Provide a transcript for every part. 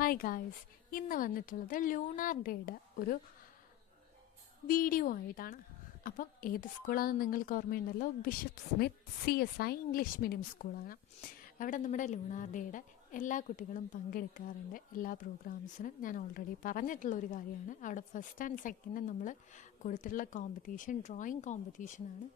Hi guys, ഇന്ന് വന്നിട്ടുള്ളത് lunar ഡേയുടെ ഒരു വീഡിയോ ആയിട്ടാണ്. അപ്പം ഏത് സ്കൂളാണെന്ന് നിങ്ങൾക്ക് ഓർമ്മയുണ്ടല്ലോ, bishop Smith CSI English medium സ്കൂളാണ്. അവിടെ നമ്മുടെ ലൂണാർ ഡേയുടെ എല്ലാ കുട്ടികളും പങ്കെടുക്കാറുണ്ട്. എല്ലാ പ്രോഗ്രാംസിനും ഞാൻ ഓൾറെഡി പറഞ്ഞിട്ടുള്ളൊരു കാര്യമാണ്. അവിടെ ഫസ്റ്റ് ആൻഡ് സെക്കൻഡ് നമ്മൾ കൊടുത്തിട്ടുള്ള കോമ്പറ്റീഷൻ ഡ്രോയിങ് കോമ്പറ്റീഷനാണ്.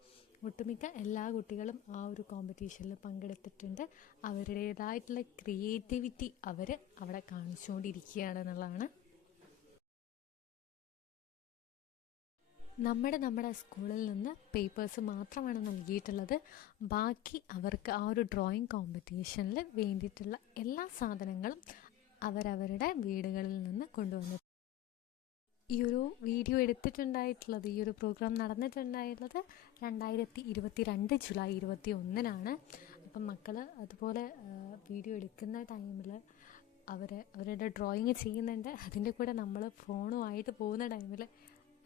ഒട്ടുമിക്ക എല്ലാ കുട്ടികളും ആ ഒരു കോമ്പറ്റീഷനിൽ പങ്കെടുത്തിട്ടുണ്ട്. അവരുടേതായിട്ടുള്ള ക്രിയേറ്റിവിറ്റി അവർ അവിടെ കാണിച്ചുകൊണ്ടിരിക്കുകയാണ് എന്നുള്ളതാണ്. നമ്മുടെ സ്കൂളിൽ നിന്ന് പേപ്പേഴ്സ് മാത്രമാണ് നൽകിയിട്ടുള്ളത്. ബാക്കി അവർക്ക് ആ ഒരു ഡ്രോയിങ് കോമ്പറ്റീഷനിൽ വേണ്ടിയിട്ടുള്ള എല്ലാ സാധനങ്ങളും അവരവരുടെ വീടുകളിൽ നിന്ന് കൊണ്ടുവന്നു. ഈ ഒരു വീഡിയോ എടുത്തിട്ടുണ്ടായിട്ടുള്ളത്, ഈ ഒരു പ്രോഗ്രാം നടന്നിട്ടുണ്ടായിട്ടുള്ളത് 2022 ജൂലൈ 21-നാണ്. അപ്പം മക്കൾ അതുപോലെ വീഡിയോ എടുക്കുന്ന ടൈമിൽ അവരുടെ ഡ്രോയിങ് ചെയ്യുന്നുണ്ട്. അതിൻ്റെ കൂടെ നമ്മൾ ഫോണുമായിട്ട് പോകുന്ന ടൈമിൽ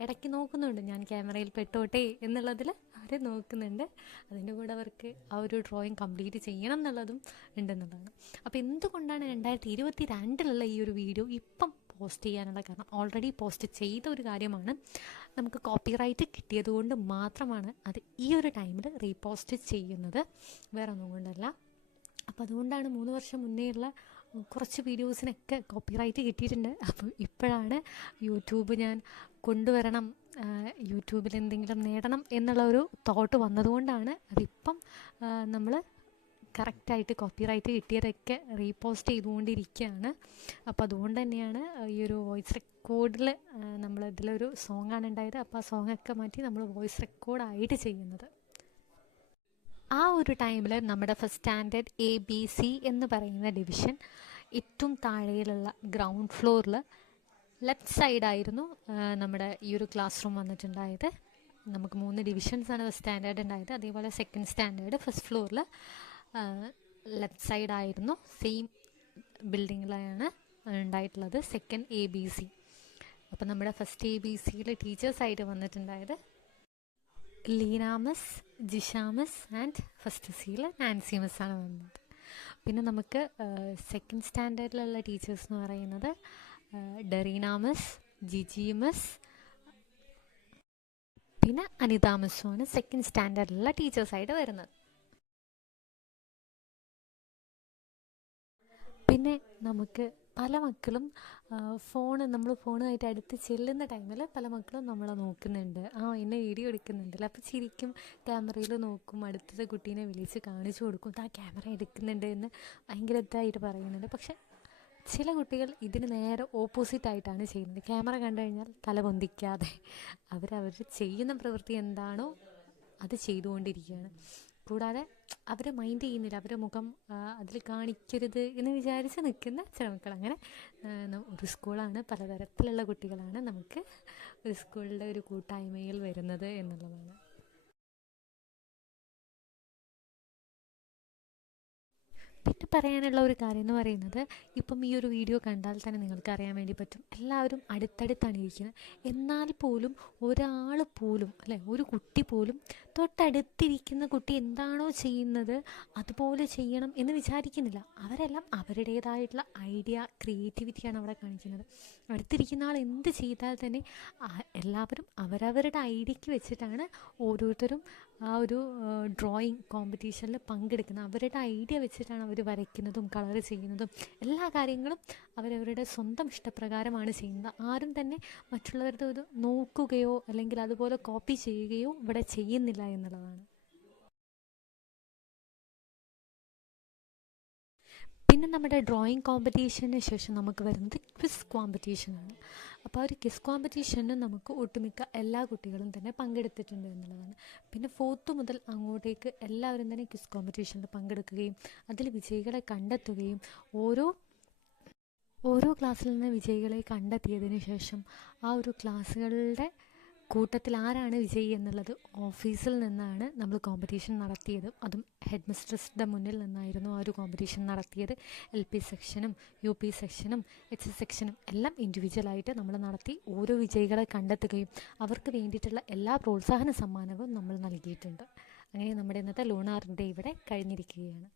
ഇടയ്ക്ക് നോക്കുന്നുണ്ട്, ഞാൻ ക്യാമറയിൽ പെട്ടോട്ടെ എന്നുള്ളതിൽ അവർ നോക്കുന്നുണ്ട്. അതിൻ്റെ കൂടെ അവർക്ക് ആ ഒരു ഡ്രോയിങ് കംപ്ലീറ്റ് ചെയ്യണം എന്നുള്ളതും ഉണ്ടെന്നുള്ളതാണ്. അപ്പോൾ എന്തുകൊണ്ടാണ് 2022 ഈ ഒരു വീഡിയോ ഇപ്പം പോസ്റ്റ് ചെയ്യാനുള്ള കാരണം, ഓൾറെഡി പോസ്റ്റ് ചെയ്ത ഒരു കാര്യമാണ്. നമുക്ക് കോപ്പിറൈറ്റ് കിട്ടിയതുകൊണ്ട് മാത്രമാണ് അത് ഈ ഒരു ടൈമിൽ റീപോസ്റ്റ് ചെയ്യുന്നത്, വേറെ ഒന്നും കൊണ്ടല്ല. അപ്പോൾ അതുകൊണ്ടാണ് 3 വർഷം മുന്നേയുള്ള കുറച്ച് വീഡിയോസിനൊക്കെ കോപ്പിറൈറ്റ് കിട്ടിയിട്ടുണ്ട്. അപ്പോൾ ഇപ്പോഴാണ് യൂട്യൂബ് ഞാൻ കൊണ്ടുവരണം, യൂട്യൂബിൽ എന്തെങ്കിലും നേടണം എന്നുള്ള ഒരു തോട്ട് വന്നതുകൊണ്ടാണ് അതിപ്പം നമ്മൾ കറക്റ്റായിട്ട് കോപ്പിറൈറ്റ് കിട്ടിയതൊക്കെ റീപോസ്റ്റ് ചെയ്തുകൊണ്ടിരിക്കുകയാണ്. അപ്പോൾ അതുകൊണ്ട് തന്നെയാണ് ഈ ഒരു വോയിസ് റെക്കോർഡിൽ നമ്മൾ ഇതിലൊരു സോങ്ങാണ് ഉണ്ടായത്. അപ്പോൾ ആ സോങ്ങൊക്കെ മാറ്റി നമ്മൾ വോയിസ് റെക്കോർഡായിട്ട് ചെയ്യുന്നത്. ആ ഒരു ടൈമിൽ നമ്മുടെ ഫസ്റ്റ് സ്റ്റാൻഡേർഡ് ABC എന്ന് പറയുന്ന ഡിവിഷൻ ഏറ്റവും താഴെയിലുള്ള ഗ്രൗണ്ട് ഫ്ലോറിൽ ലെഫ്റ്റ് സൈഡായിരുന്നു നമ്മുടെ ഈ ഒരു ക്ലാസ് റൂം വന്നിട്ടുണ്ടായത്. നമുക്ക് 3 ഡിവിഷൻസാണ് ഫസ്റ്റ് സ്റ്റാൻഡേർഡ് ഉണ്ടായത്. അതേപോലെ സെക്കൻഡ് സ്റ്റാൻഡേർഡ് ഫസ്റ്റ് ഫ്ലോറിൽ ലെഫ്റ്റ് സൈഡായിരുന്നു. സെയിം ബിൽഡിങ്ങിലാണ് ഉണ്ടായിട്ടുള്ളത് സെക്കൻഡ് ABC. അപ്പോൾ നമ്മുടെ ഫസ്റ്റ് ABCയിൽ ടീച്ചേഴ്സായിട്ട് വന്നിട്ടുണ്ടായത് Leena miss, Jisha miss and first സിയിൽ നാൻസി മിസ്സാണ് വന്നത്. പിന്നെ നമുക്ക് സെക്കൻഡ് സ്റ്റാൻഡേർഡിലുള്ള ടീച്ചേഴ്സ് എന്ന് പറയുന്നത് ഡെറീന മിസ്, ജിജി മിസ്, പിന്നെ അനിത മിസ്സുമാണ് സെക്കൻഡ് സ്റ്റാൻഡേർഡിലുള്ള ടീച്ചേഴ്സായിട്ട് വരുന്നത്. പിന്നെ നമുക്ക് പല മക്കളും നമ്മൾ ഫോണുമായിട്ട് അടുത്ത് ചെല്ലുന്ന ടൈമിൽ പല മക്കളും നമ്മളെ നോക്കുന്നുണ്ട്, എന്നെ വീഡിയോ എടുക്കുന്നുണ്ടല്ലോ. അപ്പോൾ ശരിക്കും ക്യാമറയിൽ നോക്കും, അടുത്തത് കുട്ടീനെ വിളിച്ച് കാണിച്ചു കൊടുക്കും, ആ ക്യാമറ എടുക്കുന്നുണ്ട് എന്ന് ഭയങ്കര ഇതായിട്ട് പറയുന്നുണ്ട്. പക്ഷെ ചില കുട്ടികൾ ഇതിന് നേരെ ഓപ്പോസിറ്റായിട്ടാണ് ചെയ്യുന്നത്. ക്യാമറ കണ്ടു കഴിഞ്ഞാൽ തല പൊന്തിക്കാതെ അവർ ചെയ്യുന്ന പ്രവൃത്തി എന്താണോ അത് ചെയ്തുകൊണ്ടിരിക്കുകയാണ്. കൂടാതെ അവർ മൈൻഡ് ചെയ്യുന്നില്ല, അവരുടെ മുഖം അതിൽ കാണിക്കരുത് എന്ന് വിചാരിച്ച് നിൽക്കുന്ന ചില മക്കൾ. അങ്ങനെ ഒരു സ്കൂളാണ്, പലതരത്തിലുള്ള കുട്ടികളാണ് നമുക്ക് ഒരു സ്കൂളിൻ്റെ ഒരു കൂട്ടായ്മയിൽ വരുന്നത് എന്നുള്ളതാണ്. പിന്നെ പറയാനുള്ള ഒരു കാര്യം എന്ന് പറയുന്നത്, ഇപ്പം ഈ ഒരു വീഡിയോ കണ്ടാൽ തന്നെ നിങ്ങൾക്ക് അറിയാൻ വേണ്ടി പറ്റും, എല്ലാവരും അടുത്തടുത്താണ് ഇരിക്കുന്നത്. എന്നാൽ പോലും ഒരാൾ പോലും ഒരു കുട്ടി പോലും തൊട്ടടുത്തിരിക്കുന്ന കുട്ടി എന്താണോ ചെയ്യുന്നത് അതുപോലെ ചെയ്യണം എന്ന് വിചാരിക്കുന്നില്ല. അവരെല്ലാം അവരുടേതായിട്ടുള്ള ഐഡിയ, ക്രിയേറ്റിവിറ്റിയാണ് അവിടെ കാണിക്കുന്നത്. അടുത്തിരിക്കുന്ന ആൾ എന്ത് ചെയ്താൽ തന്നെ എല്ലാവരും അവരവരുടെ ഐഡിയക്ക് വെച്ചിട്ടാണ് ഓരോരുത്തരും ആ ഒരു ഡ്രോയിങ് കോമ്പറ്റീഷനിൽ പങ്കെടുക്കുന്നത്. അവരുടെ ഐഡിയ വെച്ചിട്ടാണ് അവർ വരയ്ക്കുന്നതും കളർ ചെയ്യുന്നതും എല്ലാ കാര്യങ്ങളും അവരവരുടെ സ്വന്തം ഇഷ്ടപ്രകാരമാണ് ചെയ്യുന്നത്. ആരും തന്നെ മറ്റുള്ളവരുടെ ഒരു നോക്കുകയോ അല്ലെങ്കിൽ അതുപോലെ കോപ്പി ചെയ്യുകയോ ഇവിടെ ചെയ്യുന്നില്ല എന്നുള്ളതാണ്. പിന്നെ നമ്മുടെ ഡ്രോയിങ് കോമ്പറ്റീഷന് ശേഷം നമുക്ക് വരുന്നത് ക്വിസ് കോമ്പറ്റീഷനാണ്. അപ്പോൾ ആ ഒരു ക്വിസ് കോമ്പറ്റീഷന് നമുക്ക് ഒട്ടുമിക്ക എല്ലാ കുട്ടികളും തന്നെ പങ്കെടുത്തിട്ടുണ്ട് എന്നുള്ളതാണ്. പിന്നെ 4th മുതൽ അങ്ങോട്ടേക്ക് എല്ലാവരും തന്നെ ക്വിസ് കോമ്പറ്റീഷനിൽ പങ്കെടുക്കുകയും അതിൽ വിജയികളെ കണ്ടെത്തുകയും ഓരോ ക്ലാസ്സിൽ നിന്ന് വിജയികളെ കണ്ടെത്തിയതിന് ശേഷം ആ ഒരു ക്ലാസ്സുകളുടെ കൂട്ടത്തിൽ ആരാണ് വിജയി എന്നുള്ളത് ഓഫീസിൽ നിന്നാണ് നമ്മൾ കോമ്പറ്റീഷൻ നടത്തിയത്. അതും ഹെഡ് മിസ്ട്രസിൻ്റെ മുന്നിൽ നിന്നായിരുന്നു ആ ഒരു കോമ്പറ്റീഷൻ നടത്തിയത്. LP സെക്ഷനും UP സെക്ഷനും HS സെക്ഷനും എല്ലാം ഇൻഡിവിജ്വലായിട്ട് നമ്മൾ നടത്തി ഓരോ വിജയികളെ കണ്ടെത്തുകയും അവർക്ക് വേണ്ടിയിട്ടുള്ള എല്ലാ പ്രോത്സാഹന സമ്മാനവും നമ്മൾ നൽകിയിട്ടുണ്ട്. അങ്ങനെ നമ്മുടെ ഇന്നത്തെ ലൂണാർ ഡേ ഇവിടെ കഴിഞ്ഞിരിക്കുകയാണ്.